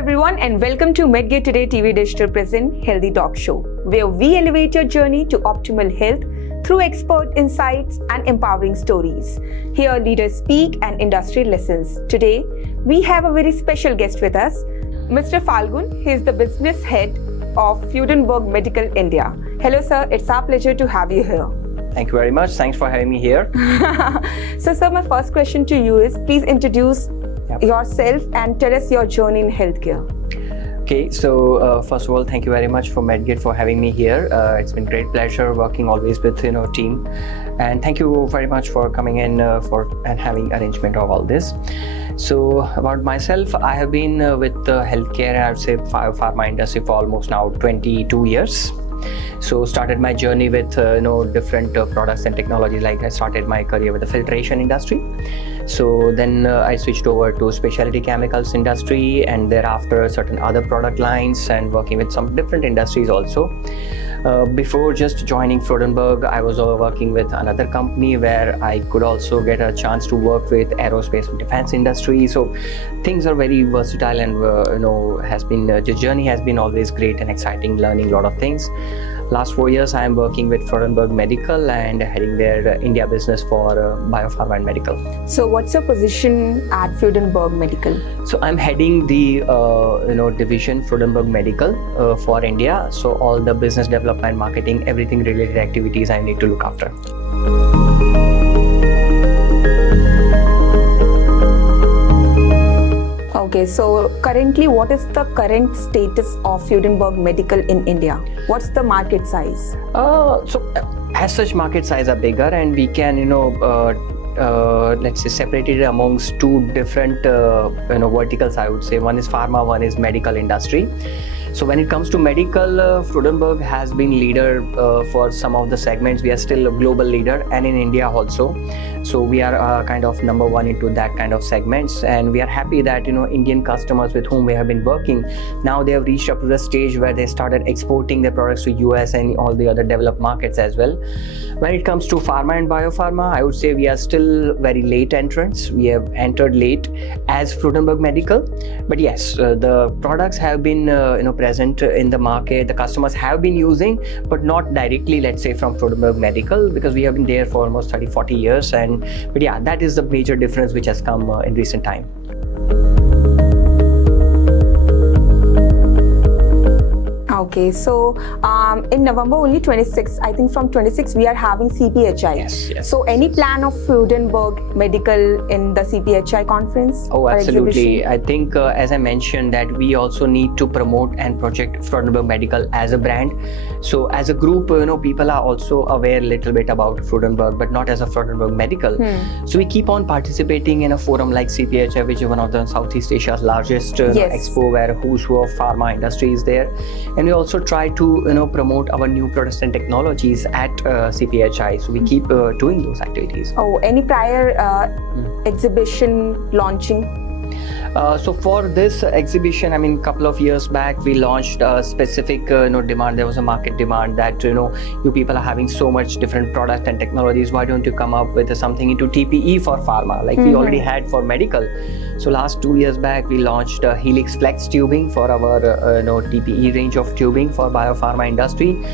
everyone, and welcome to Medgate Today TV Digital Present Healthy Talk Show, where we elevate your journey to optimal health through expert insights and empowering stories. Here leaders speak and industry listens. Today, we have a very special guest with us, Mr. Falgun. He is the business head of Freudenberg Medical India. Hello sir, it's our pleasure to have you here. Thank you very much. Thanks for having me here. So sir, my first question to you is, please introduce yourself and tell us your journey in healthcare. Okay, so first of all, thank you very much for Medgate for having me here. It's been great pleasure working always with team, and thank you very much for coming in and having arrangement of all this. So about myself, I have been with healthcare and I would say pharma industry for almost now 22 years. So started my journey with different products and technologies. Like I started my career with the filtration industry. So then I switched over to specialty chemicals industry, and thereafter certain other product lines and working with some different industries also. Before just joining Freudenberg, I was working with another company where I could also get a chance to work with aerospace and defense industry. So things are very versatile, and the journey has been always great and exciting, learning a lot of things. Last 4 years, I am working with Freudenberg Medical and heading their India business for biopharma and medical. So what's your position at Freudenberg Medical? So I'm heading the division Freudenberg Medical for India. So all the business development, marketing, everything related activities I need to look after. Okay, so currently, what is the current status of Freudenberg Medical in India? What's the market size? As such, market size are bigger, and we can, let's say, separate it amongst two different, verticals. I would say one is pharma, one is medical industry. So when it comes to medical, Freudenberg has been leader for some of the segments. We are still a global leader, and in India also. So we are kind of number one into that kind of segments, and we are happy that Indian customers with whom we have been working, now they have reached up to the stage where they started exporting their products to US and all the other developed markets as well. When it comes to pharma and biopharma, I would say we are still very late entrants. We have entered late as Freudenberg Medical, but yes, the products have been present in the market. The customers have been using, but not directly, let's say, from Freudenberg Medical, because we have been there for almost 30-40 years. But yeah, that is the major difference which has come in recent time. Okay, so in November only 26, I think from 26 we are having CPHI. Yes. So any plan of Freudenberg Medical in the CPHI conference? Oh, absolutely. I think as I mentioned that we also need to promote and project Freudenberg Medical as a brand. So as a group, people are also aware a little bit about Freudenberg, but not as a Freudenberg Medical. So we keep on participating in a forum like CPHI, which is one of the Southeast Asia's largest expo, where who's who of pharma industry is there. And we also try to promote our new products and technologies at CPHI. So we keep doing those activities. Oh, any prior exhibition launching? So for this exhibition, I mean, a couple of years back, we launched a specific demand. There was a market demand that you people are having so much different products and technologies. Why don't you come up with something into TPE for pharma, like we already had for medical? So last 2 years back, we launched Helix Flex tubing for our TPE range of tubing for biopharma industry.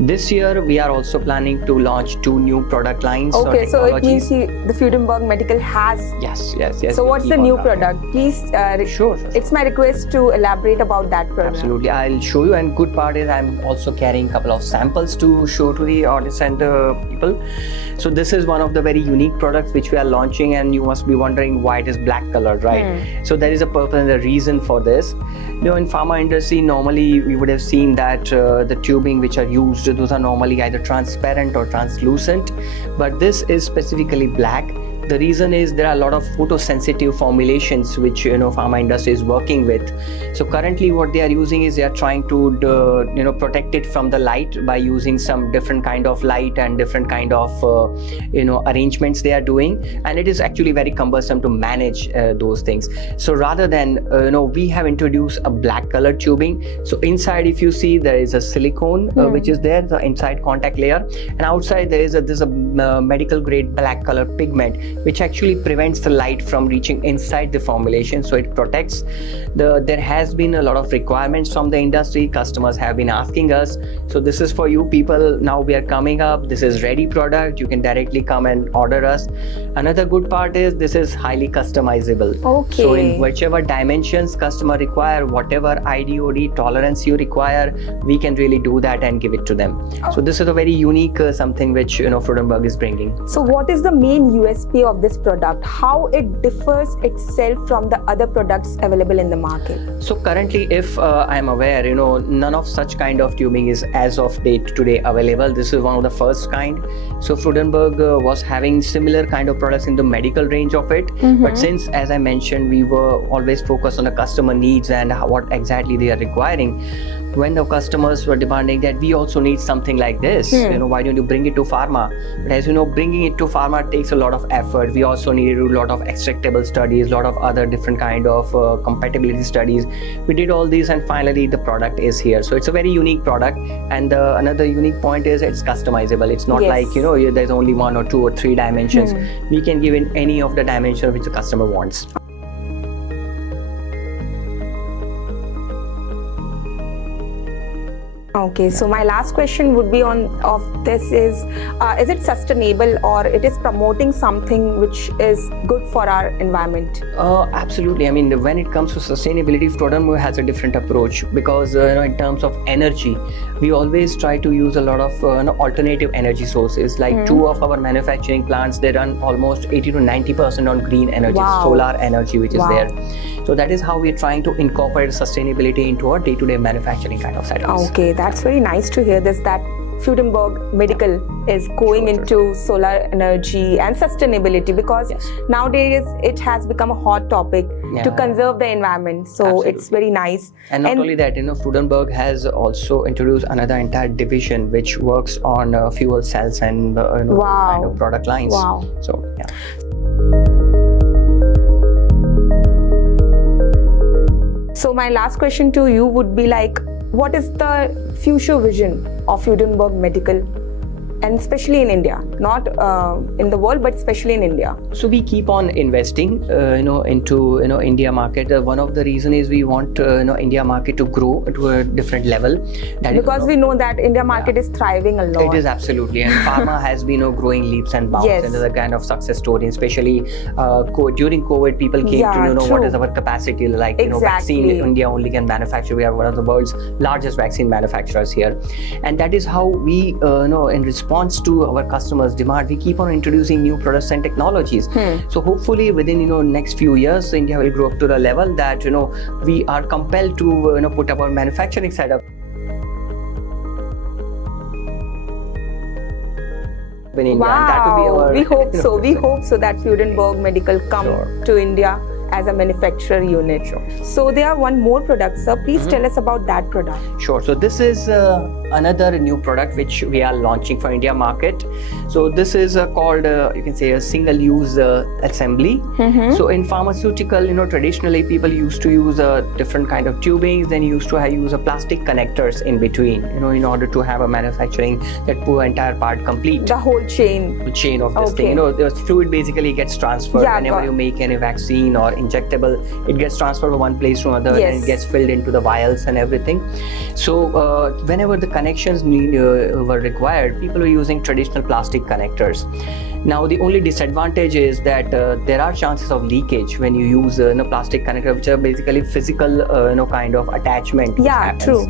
This year, we are also planning to launch 2 new product lines. Okay, so it means the Freudenberg Medical has... Yes. So what's the new product? Please, sure. It's my request to elaborate about that product. Absolutely, I'll show you. And good part is I'm also carrying a couple of samples to show to the audience and the people. So this is one of the very unique products which we are launching, and you must be wondering why it is black colored, right? So there is a purpose and a reason for this. In pharma industry, normally we would have seen that the tubing which are used, those are normally either transparent or translucent, but this is specifically black. The reason is there are a lot of photosensitive formulations which pharma industry is working with. So currently what they are using is they are trying to protect it from the light by using some different kind of light and different kind of arrangements they are doing, and it is actually very cumbersome to manage those things. So rather than we have introduced a black color tubing. So inside, if you see, there is a silicone which is there, the inside contact layer, and outside there is a medical grade black color pigment which actually prevents the light from reaching inside the formulation, so it protects. There has been a lot of requirements from the industry. Customers have been asking us, so this is for you people. Now we are coming up, this is ready product, you can directly come and order us. Another good part is this is highly customizable. Okay. So in whichever dimensions customer require, whatever IDOD tolerance you require, we can really do that and give it to them. So this is a very unique something which Freudenberg is bringing. So what is the main USP of this product? How it differs itself from the other products available in the market? So currently, if I am aware, none of such kind of tubing is as of date today available. This is one of the first kind. So Freudenberg was having similar kind of products in the medical range of it. But since, as I mentioned, we were always focused on the customer needs and what exactly they are requiring, when the customers were demanding that we also need something like this, why don't you bring it to pharma? But as you know, bringing it to pharma takes a lot of effort. We also need to do a lot of extractable studies, a lot of other different kind of compatibility studies. We did all these, and finally the product is here. So it's a very unique product, and another unique point is it's customizable. It's not like there's only 1 or 2 or 3 dimensions. We can give in any of the dimensions which the customer wants. Okay, so my last question would be of this is it sustainable, or it is promoting something which is good for our environment? Absolutely. I mean, when it comes to sustainability, Freudenberg has a different approach, because in terms of energy, we always try to use a lot of alternative energy sources. Like 2 of our manufacturing plants, they run almost 80 to 90% on green energy, solar energy, which is there. So that is how we're trying to incorporate sustainability into our day-to-day manufacturing kind of setups. Okay, that's very nice to hear this, that Freudenberg Medical is going into solar energy and sustainability, because nowadays it has become a hot topic to conserve the environment. So it's very nice. And not only that, Freudenberg has also introduced another entire division which works on fuel cells and kind of product lines. So So my last question to you would be like, what is the future vision of Freudenberg Medical, and especially in India, not in the world, but especially in India? So we keep on investing, into India market. One of the reason is we want India market to grow to a different level. Because we know that India market is thriving a lot. It is absolutely, and pharma has been growing leaps and bounds, and is a kind of success story. Especially during COVID, people came to know what is our capacity like. Vaccine India only can manufacture. We are one of the world's largest vaccine manufacturers here, and that is how we in response to our customers' demand, we keep on introducing new products and technologies. So hopefully within next few years, India will grow up to the level that we are compelled to put up our manufacturing setup in India. And that would be our, we hope so. We hope so that Freudenberg Medical come to India as a manufacturer unit. So there are one more product, sir. Please tell us about that product. Sure. So this is another new product which we are launching for India market. So this is called you can say a single-use assembly. So in pharmaceutical, traditionally people used to use different kind of tubings. Then used to use plastic connectors in between, in order to have a manufacturing that poor entire part complete. The whole chain. The chain of this thing. The fluid basically gets transferred whenever you make any vaccine or injectable. It gets transferred from one place to another, and it gets filled into the vials and everything. So whenever the connections were required, people were using traditional plastic connectors. Now the only disadvantage is that there are chances of leakage when you use plastic connector, which are basically physical kind of attachment. True.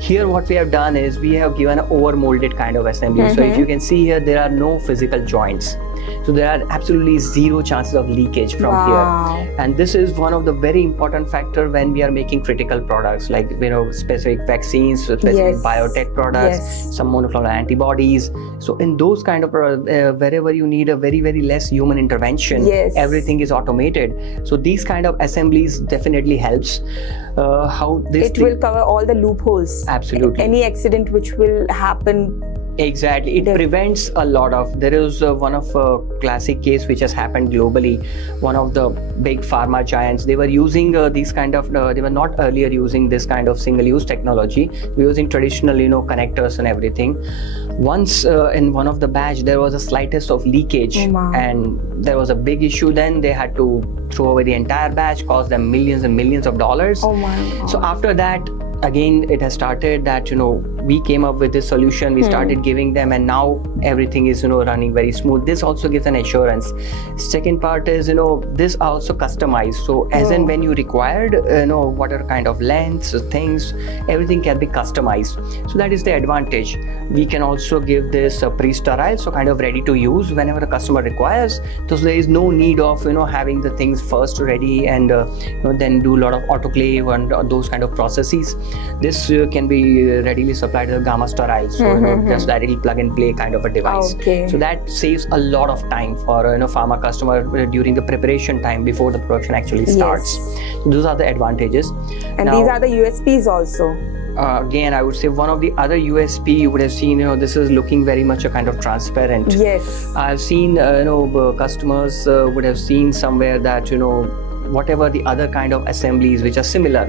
Here what we have done is we have given an over molded kind of assembly. So if you can see here, there are no physical joints. So there are absolutely zero chances of leakage from here. And this is one of the very important factor when we are making critical products like specific vaccines, specific biotech products, some monoclonal antibodies. So in those kind of wherever you need a very, very less human intervention, everything is automated. So these kind of assemblies definitely helps. How this will cover all the loopholes. Absolutely. Any accident which will happen Exactly, it prevents a lot of. There is one of classic case which has happened globally. One of the big pharma giants, they were using these kind of. They were not earlier using this kind of single-use technology. They were using traditional, connectors and everything. Once in one of the batch, there was a slightest of leakage, and there was a big issue. Then they had to throw away the entire batch, cost them millions and millions of dollars. Oh my God. So after that, again, it has started that we came up with this solution, we started giving them, and now everything is running very smooth. This also gives an assurance. Second part is this also customized, so as and when you required whatever kind of lengths, things, everything can be customized. So that is the advantage. We can also give this pre-sterile, so kind of ready to use whenever the customer requires. So there is no need of having the things first ready and then do a lot of autoclave and those kind of processes. This can be readily supplied as a gamma sterile, so just directly plug and play kind of a device. Okay. So that saves a lot of time for pharma customer during the preparation time before the production actually starts. Yes. So those are the advantages. And now, these are the USPs also. Again, I would say one of the other USP you would have seen, this is looking very much a kind of transparent. Yes. I've seen, customers would have seen somewhere that, whatever the other kind of assemblies which are similar,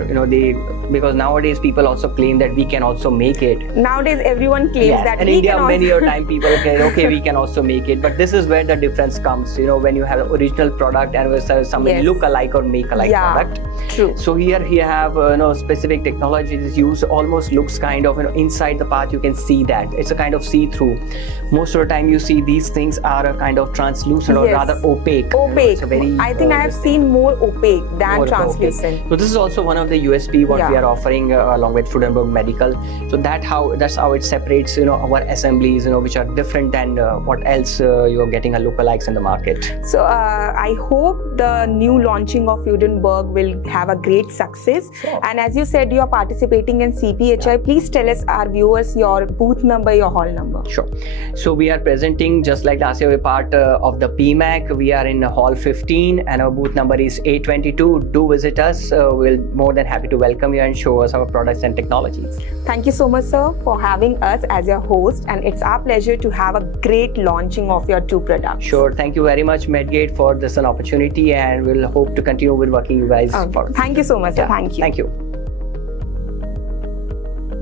because nowadays people also claim that we can also make it. Nowadays everyone claims that in we India can many also... a time people say, okay, we can also make it, but this is where the difference comes, when you have an original product and with somebody look alike or make alike product. True. So here have specific technologies used, almost looks kind of inside the part you can see that it's a kind of see-through. Most of the time you see these things are a kind of translucent or rather opaque. Opaque. It's a very, I think I have seen more opaque than translucent. So this is also one of the USP what we are offering along with Freudenberg Medical. So that's how it separates our assemblies which are different than what else you are getting a lookalikes in the market. So I hope the new launching of Freudenberg will have a great success. And as you said, you are participating in CPHI. Please tell us, our viewers, your booth number, your hall number. Sure. So we are presenting just like last year, we're part of the PMAC. We are in hall 15 and our booth number is 822. Do visit us. We'll more than happy to welcome you and show us our products and technologies. Thank you so much, sir, for having us as your host, and it's our pleasure to have a great launching of your two products. Sure. Thank you very much, Medgate, for this an opportunity, and we'll hope to continue with working you guys forward. Thank you so much, sir. Thank you. Thank you.